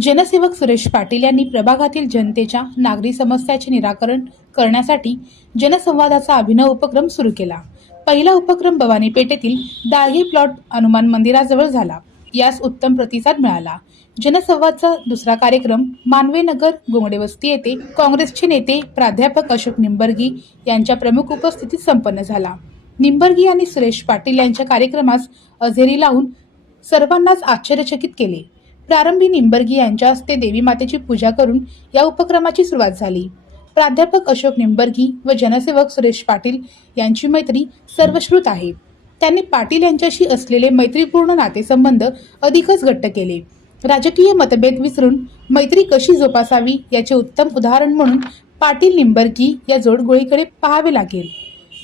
जनसेवक सुरेश पाटील यांनी प्रभागातील जनतेच्या नागरी समस्याचे निराकरण करण्यासाठी जनसंवादाचा अभिनव उपक्रम सुरू केला। पहिला उपक्रम भवानी पेठेतील दाळगी प्लॉट हनुमान मंदिराजवळ झाला। यास उत्तम प्रतिसाद मिळाला। जनसंवादचा दुसरा कार्यक्रम मानवे नगर गोंगडे वस्ती येथे काँग्रेसचे नेते प्राध्यापक अशोक निंबर्गी यांच्या प्रमुख उपस्थितीत संपन्न झाला। निंबर्गी यांनी सुरेश पाटील यांच्या कार्यक्रमास हजेरी लावून सर्वांनाच आश्चर्यचकित केले। प्रारंभी निंबर्गी यांच्या हस्ते देवी मातेची पूजा करून या उपक्रमाची सुरुवात झाली। प्राध्यापक अशोक निंबर्गी व जनसेवक सुरेश पाटील यांची मैत्री सर्वश्रुत आहे। त्यांनी पाटील यांच्याशी असलेले मैत्रीपूर्ण नातेसंबंध अधिकच घट्ट केले। राजकीय मतभेद विसरून मैत्री कशी जोपासावी याचे उत्तम उदाहरण म्हणून पाटील निंबर्गी या जोडगोळीकडे पाहावे लागेल।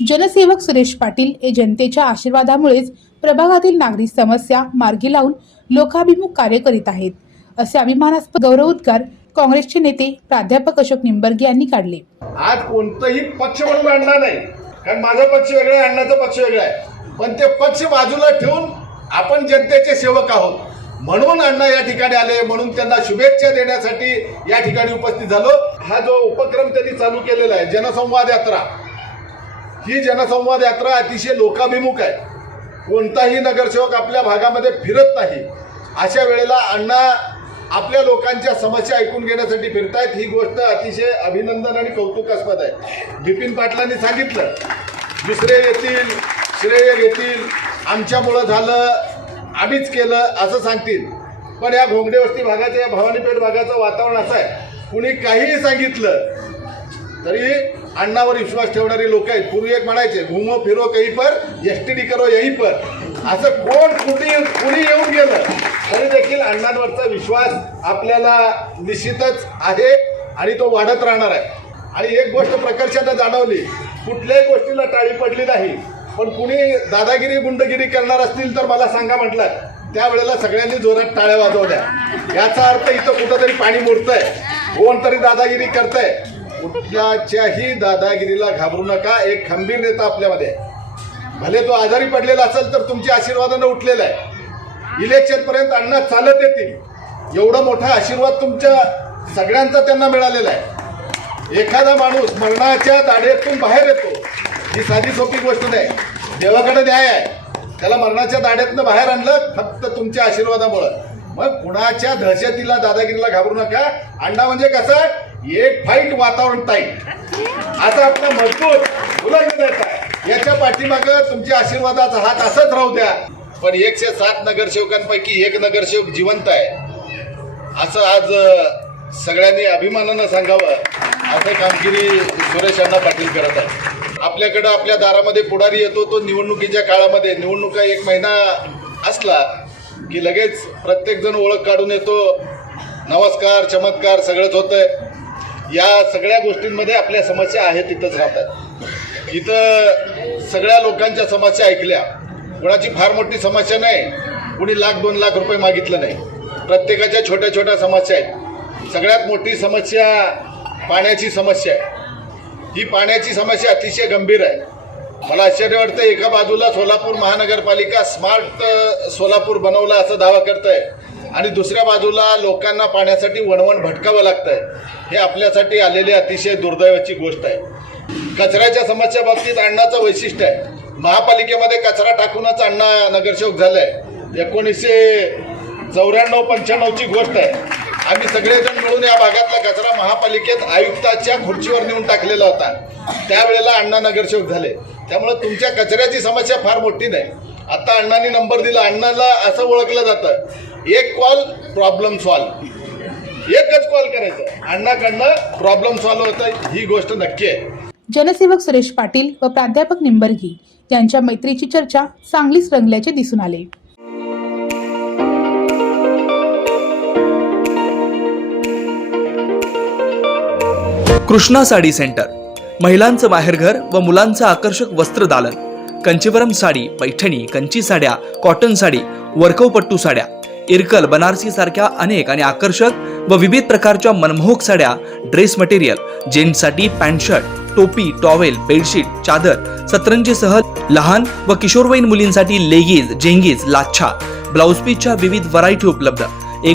जनसेवक सुरेश पाटील हे जनतेच्या आशीर्वादामुळेच प्रभागातील नागरिक समस्या मार्गी लावून लोकाभिमुख कार्य करीत आहेत, असे अभिमानास्पद गौरवोद्गार काँग्रेसचे नेते प्राध्यापक अशोक निंबर्गी यांनी काढले। आज कोणताही पक्ष म्हणून आणणार नाही, कारण माझा पक्ष वेगळा आहे, अण्णाचा पक्ष वेगळा आहे, पण ते पक्ष बाजूला ठेवून आपण जनतेचे सेवक आहोत म्हणून अण्णा या ठिकाणी आले, म्हणून त्यांना शुभेच्छा देण्यासाठी या ठिकाणी उपस्थित झालो। हा जो उपक्रम त्यांनी चालू केलेला आहे जनसंवाद यात्रा, ही जनसंवाद यात्रा अतिशय लोकाभिमुख आहे। कोणताही नगरसेवक आपल्या भागामध्ये फिरत नाही, अशा वेळेला अण्णा आपल्या लोकांच्या समस्या ऐकून घेण्यासाठी फिरतायत, ही गोष्ट अतिशय अभिनंदन आणि कौतुकास्पद आहे। बिपिन पाटलांनी सांगितलं, दुसरे येतील, श्रेय घेतील, आमच्यामुळं झालं, आम्हीच केलं असं सांगतील, पण या घोंगडे वस्ती भागाचं, या भवानीपेठ भागाचं वातावरण असं आहे, कुणी काहीही सांगितलं तरी अण्णावर विश्वास ठेवणारी लोक आहेत। पूर्वी एक म्हणायचे, घुमो फिरो कहीं पर, एसटीडी करो यहीं पर। असं कुणी येऊन गेलं तरी देखील अण्णांवरचा विश्वास आपल्याला निश्चितच आहे आणि तो वाढत राहणार आहे। आणि एक गोष्ट प्रकर्षाने जाणवली, कुठल्याही गोष्टीला टाळी पडली नाही, पण कुणी दादागिरी गुंडगिरी करणार असतील तर मला सांगा म्हटलं, त्यावेळेला सगळ्यांनी जोरात टाळ्या वाजवल्या। याचा अर्थ इथं कुठंतरी पाणी मुरतंय, कोणतरी दादागिरी करतंय। कुठल्याच्याही दादागिरीला घाबरू नका, एक खंबीर नेता आपल्यामध्ये, भले तो आजारी पडलेला असेल तर तुमच्या आशीर्वादानं उठलेला आहे। इलेक्शन पर्यंत अण्णा चालत येतील, एवढा मोठा आशीर्वाद तुमच्या सगळ्यांचा त्यांना मिळालेला आहे। एखादा माणूस मरणाच्या दाढेतून बाहेर येतो, ही साधी सोपी गोष्ट नाही, देवाकडे न्याय आहे। त्याला मरणाच्या दाढेतून बाहेर आणलं फक्त तुमच्या आशीर्वादामुळं। मग कुणाच्या दहशतीला दादागिरीला घाबरू नका। अण्णा म्हणजे कसं, एक फाईट वातावरण टाईट, आता आपला मजबूत बुलंद आहे, याच्या पाठीमागं तुमच्या आशीर्वादाचा हात असंच राहू द्या। पण 107 नगरसेवकांपैकी एक नगरसेवक जिवंत आहे, असं आज सगळ्यांनी अभिमानानं सांगावं, असं कामगिरी सुरेश अण्णा पाटील करत आहे। आपल्याकडं आपल्या दारामध्ये पुढारी येतो, तो निवडणुकीच्या काळामध्ये, निवडणुका 1 महिना असला की लगेच प्रत्येक जण ओळख काढून येतो, नमस्कार चमत्कार सगळंच होतंय। या सगळ्या गोष्टींमध्ये आपल्या समस्या आहेत तिथंच राहतात। इथं सगळ्या लोकांच्या समस्या ऐकल्या, कोणाची फार मोठी समस्या नाही, कुणी 1,00,000-2 लाख रुपये मागितलं नाही, प्रत्येकाच्या छोट्या छोट्या समस्या आहेत। सगळ्यात मोठी समस्या पाण्याची समस्या आहे। ही पाण्याची समस्या अतिशय गंभीर आहे। मला आश्चर्य वाटतं, एका बाजूला सोलापूर महानगरपालिका स्मार्ट सोलापूर बनवला असं दावा करत आहे, आणि दुसऱ्या बाजूला लोकांना पाण्यासाठी वणवण भटकावं लागतंय। हे आपल्यासाठी आलेली अतिशय दुर्दैवाची गोष्ट आहे। कचऱ्याच्या समस्या बाबतीत अण्णाचं वैशिष्ट्य आहे, महापालिकेमध्ये कचरा टाकूनच अण्णा नगरसेवक झालाय। 1994-95ची गोष्ट आहे। आम्ही सगळेजण मिळून या भागातला कचरा महापालिकेत आयुक्ताच्या खुर्चीवर नेऊन टाकलेला होता, त्यावेळेला अण्णा नगरसेवक झाले। त्यामुळे तुमच्या कचऱ्याची समस्या फार मोठी नाही। आता अण्णांनी नंबर दिला, अण्णाला असं ओळखलं जातं, एक कॉल प्रॉब्लेम सॉल्व, एकच कॉल करायचं, अण्णाकडनं प्रॉब्लेम सॉल्व होतं, ही गोष्ट नक्की आहे। जनसेवक सुरेश पाटील व प्राध्यापक निंबर्गी यांच्या मैत्रीची चर्चा चांगलीच रंगल्याचे दिसून आले। कृष्णा साडी सेंटर, महिलांचं माहेरघर व मुलांचं आकर्षक वस्त्रदालन, कंचीवरम साडी, पैठणी, कंची साड्या, कॉटन साडी, वर्कवपट्टू साड्या, इरकल, बनारसी सारख्या अनेक आणि आकर्षक व विविध प्रकारच्या मनमोहक साड्या, ड्रेस मटेरियल, जेंट्ससाठी पॅन्ट शर्ट, टोपी, टॉवेल, बेडशीट, चादर, सतरंजीसह लहान व किशोरवयीन मुलींसाठी लेगीज, जेंगीज, लाच्छा, ब्लाउज पीसच्या विविध व्हरायटी उपलब्ध।